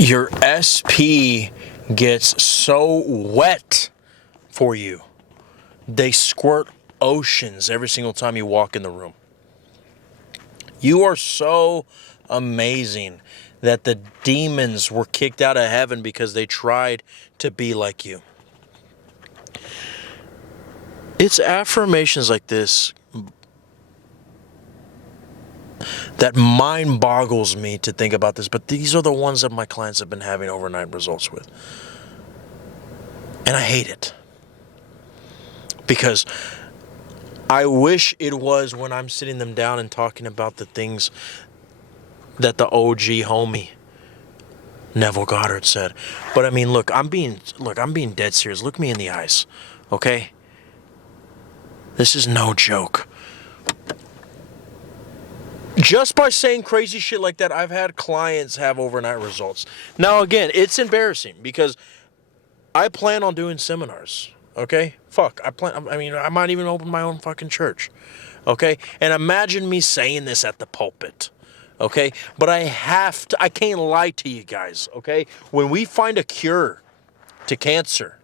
Your SP gets so wet for you. They squirt oceans every single time you walk in the room. You are so amazing that the demons were kicked out of heaven because they tried to be like you. It's affirmations like this that mind boggles me to think about this, but these are the ones that my clients have been having overnight results with. And I hate it. Because I wish it was when I'm sitting them down and talking about the things that the OG homie Neville Goddard said. But I mean, look, I'm being dead serious. Look me in the eyes, okay? This is no joke. Just by saying crazy shit like that, I've had clients have overnight results. Now, again, it's embarrassing because I plan on doing seminars, okay? I might even open my own fucking church, okay? And imagine me saying this at the pulpit, okay? But I can't lie to you guys, okay? When we find a cure to cancer,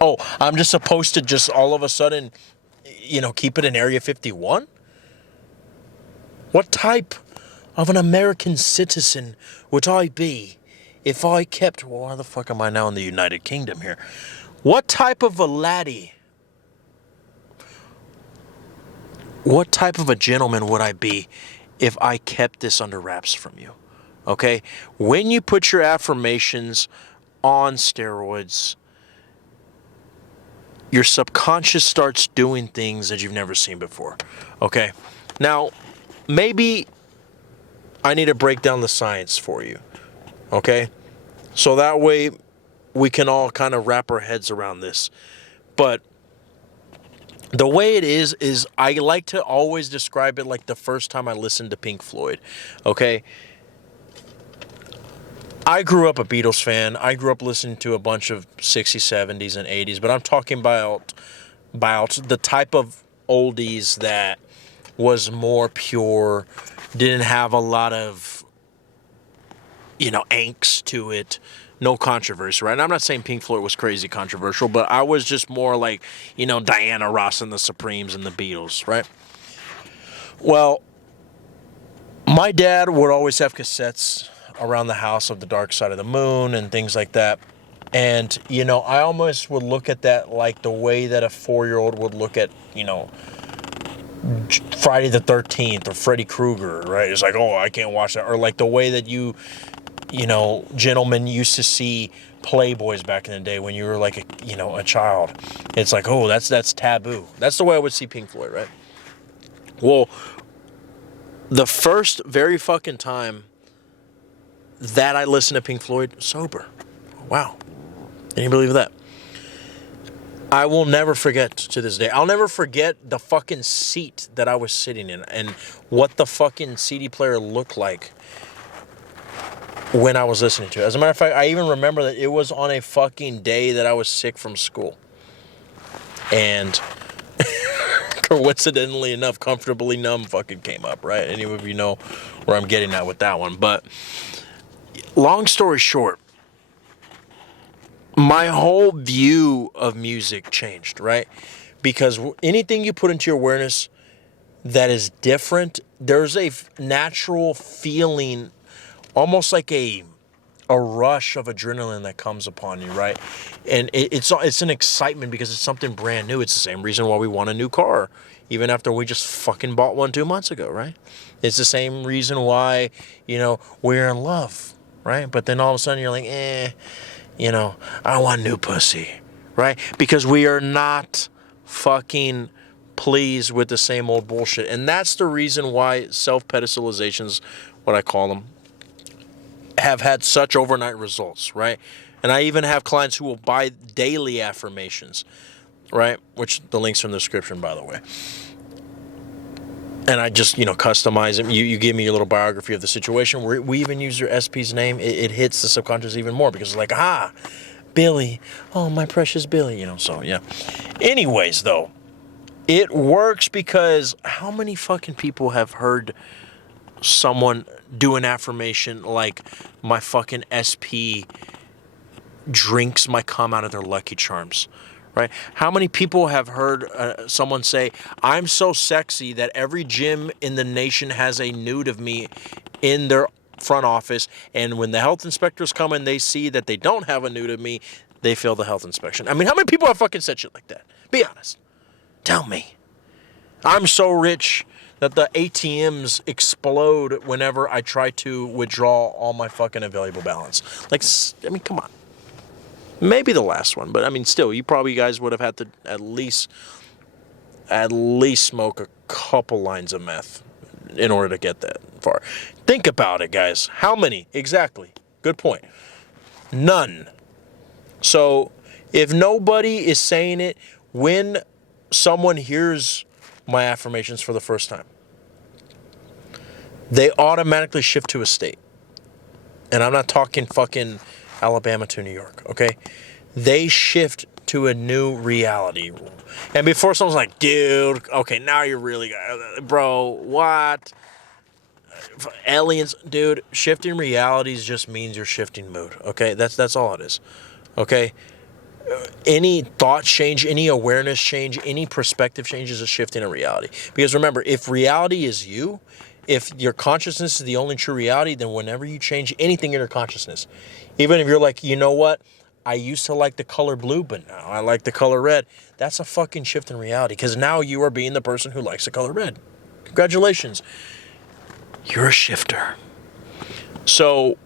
I'm just supposed to just all of a sudden, keep it in Area 51? What type of an American citizen would I be if I kept... Well, why the fuck am I now in the United Kingdom here? What type of a laddie? What type of a gentleman would I be if I kept this under wraps from you? Okay? When you put your affirmations on steroids, your subconscious starts doing things that you've never seen before. Okay? Now, maybe I need to break down the science for you. Okay? So that way we can all kind of wrap our heads around this. But the way it is I like to always describe it like the first time I listened to Pink Floyd. Okay? I grew up a Beatles fan. I grew up listening to a bunch of 60s, 70s, and 80s. But I'm talking about the type of oldies that was more pure, didn't have a lot of, angst to it, no controversy, right? And I'm not saying Pink Floyd was crazy controversial, but I was just more like, Diana Ross and the Supremes and the Beatles, right? Well, my dad would always have cassettes around the house of The Dark Side of the Moon and things like that. And, I almost would look at that like the way that a 4-year-old would look at, Friday the 13th or Freddy Krueger, right? It's like, oh, I can't watch that. Or like the way that you gentlemen used to see Playboys back in the day when you were like a child. It's like, oh, that's taboo. That's the way I would see Pink Floyd, right? Well, the first very fucking time that I listened to Pink Floyd sober. Wow. Can you believe that? I will never forget to this day. I'll never forget the fucking seat that I was sitting in and what the fucking CD player looked like when I was listening to it. As a matter of fact, I even remember that it was on a fucking day that I was sick from school. And coincidentally enough, Comfortably Numb fucking came up, right? Any of you know where I'm getting at with that one. But long story short, my whole view of music changed, right? Because anything you put into your awareness that is different, there's a natural feeling, almost like a rush of adrenaline that comes upon you, right? And it's an excitement because it's something brand new. It's the same reason why we want a new car, even after we just fucking bought one 2 months ago, right? It's the same reason why, we're in love, right? But then all of a sudden you're like, I want new pussy, right? Because we are not fucking pleased with the same old bullshit. And that's the reason why self-pedestalizations, what I call them, have had such overnight results, right? And I even have clients who will buy daily affirmations, right? Which the link's in the description, by the way. And I just, customize them. You give me your little biography of the situation. We even use your SP's name. It hits the subconscious even more because it's like, Billy. Oh, my precious Billy. So, yeah. Anyways, though, it works because how many fucking people have heard someone do an affirmation like my fucking SP drinks my cum out of their Lucky Charms, right? How many people have heard someone say, I'm so sexy that every gym in the nation has a nude of me in their front office, and when the health inspectors come and they see that they don't have a nude of me, they fail the health inspection. I mean, how many people have fucking said shit like that? Be honest. Tell me. I'm so rich that the ATMs explode whenever I try to withdraw all my fucking available balance. Like, I mean, come on. Maybe the last one, but I mean, still, you probably guys would have had to at least smoke a couple lines of meth in order to get that far. Think about it, guys. How many? Exactly. Good point. None. So, if nobody is saying it, when someone hears my affirmations for the first time, they automatically shift to a state. And I'm not talking fucking Alabama to New York, okay? They shift to a new reality. And before someone's like, dude, okay, now you're really, bro, what? Aliens, dude, shifting realities just means you're shifting mood, okay? That's all it is, okay? Any thought change, any awareness change, any perspective change is a shifting in reality. Because remember, if reality is you, if your consciousness is the only true reality, then whenever you change anything in your consciousness, even if you're like, you know what, I used to like the color blue, but now I like the color red, that's a fucking shift in reality, because now you are being the person who likes the color red. Congratulations. You're a shifter. So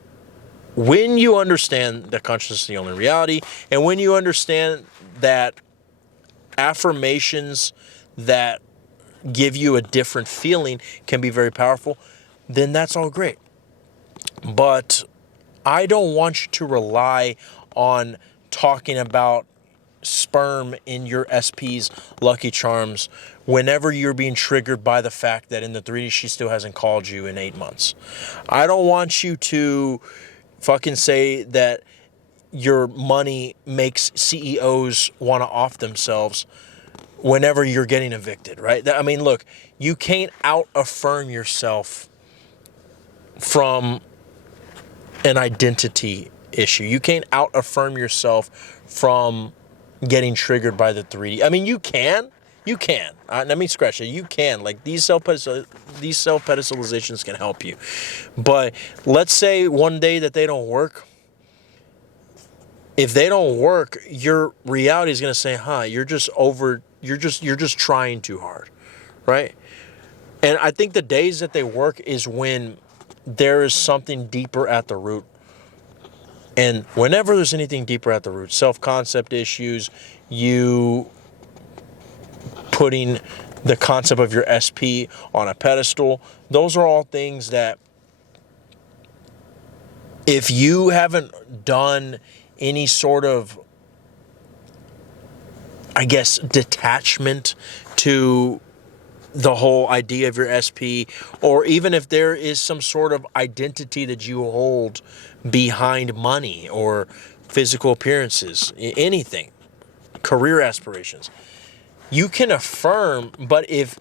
when you understand that consciousness is the only reality, and when you understand that affirmations that give you a different feeling can be very powerful, then that's all great. But I don't want you to rely on talking about sperm in your SP's Lucky Charms whenever you're being triggered by the fact that in the 3D she still hasn't called you in 8 months. I don't want you to fucking say that your money makes CEOs want to off themselves whenever you're getting evicted, right? I mean, look, you can't out-affirm yourself from an identity issue. You can't out-affirm yourself from getting triggered by the 3D. I mean, you can. Let me scratch it. You can. Like, these self-pedestalizations can help you. But let's say one day that they don't work. If they don't work, your reality is going to say, you're just trying too hard, right? And I think the days that they work is when there is something deeper at the root. And whenever there's anything deeper at the root, self-concept issues, you putting the concept of your SP on a pedestal, those are all things that if you haven't done any sort of, I guess, detachment to the whole idea of your SP, or even if there is some sort of identity that you hold behind money or physical appearances, anything, career aspirations, you can affirm. But if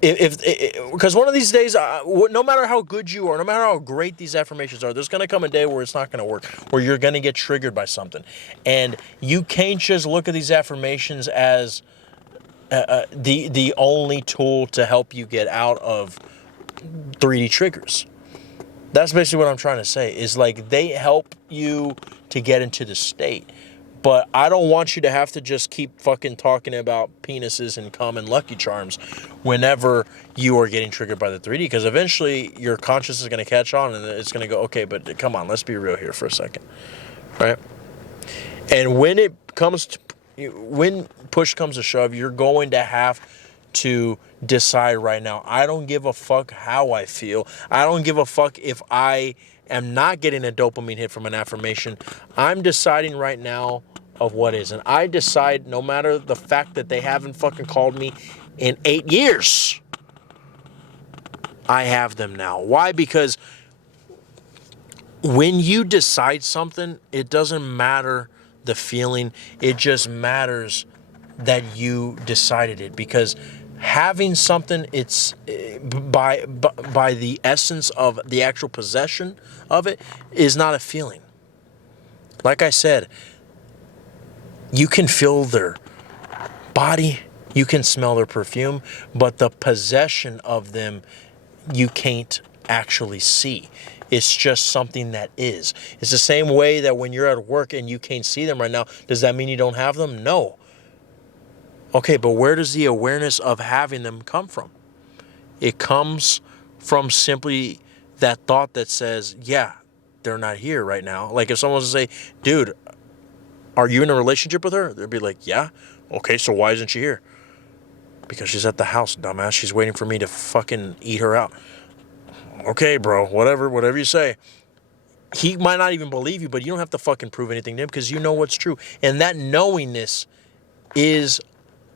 because one of these days, no matter how good you are, no matter how great these affirmations are, there's going to come a day where it's not going to work, where you're going to get triggered by something. And you can't just look at these affirmations as the only tool to help you get out of 3D triggers. That's basically what I'm trying to say, is like they help you to get into the state. But I don't want you to have to just keep fucking talking about penises and cum and Lucky Charms whenever you are getting triggered by the 3D, because eventually your conscience is going to catch on and it's going to go, okay, but come on, let's be real here for a second, right? And when push comes to shove, you're going to have to decide right now. I don't give a fuck how I feel. I don't give a fuck if I am not getting a dopamine hit from an affirmation. I'm deciding right now of what is. And I decide, no matter the fact that they haven't fucking called me in 8 years, I have them now. Why? Because when you decide something, it doesn't matter the feeling. It just matters that you decided it. Because having something, it's by the essence of the actual possession of it, is not a feeling. Like I said, you can feel their body, you can smell their perfume, but the possession of them, you can't actually see. It's just something that is. It's the same way that when you're at work and you can't see them right now, does that mean you don't have them? No. Okay, but where does the awareness of having them come from? It comes from simply that thought that says, yeah, they're not here right now. Like if someone was to say, dude, are you in a relationship with her? They'd be like, yeah. Okay, so why isn't she here? Because she's at the house, dumbass. She's waiting for me to fucking eat her out. Okay, bro, whatever you say. He might not even believe you, but you don't have to fucking prove anything to him because you know what's true. And that knowingness is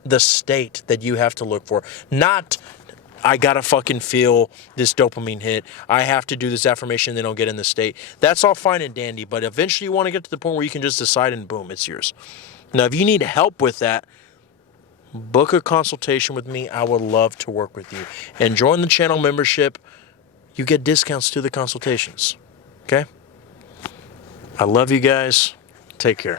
the state that you have to look for. Not, I gotta fucking feel this dopamine hit. I have to do this affirmation, then I'll get in the state. That's all fine and dandy, but eventually you want to get to the point where you can just decide and boom, it's yours. Now, if you need help with that, book a consultation with me. I would love to work with you. And join the channel membership. You get discounts to the consultations. Okay? I love you guys. Take care.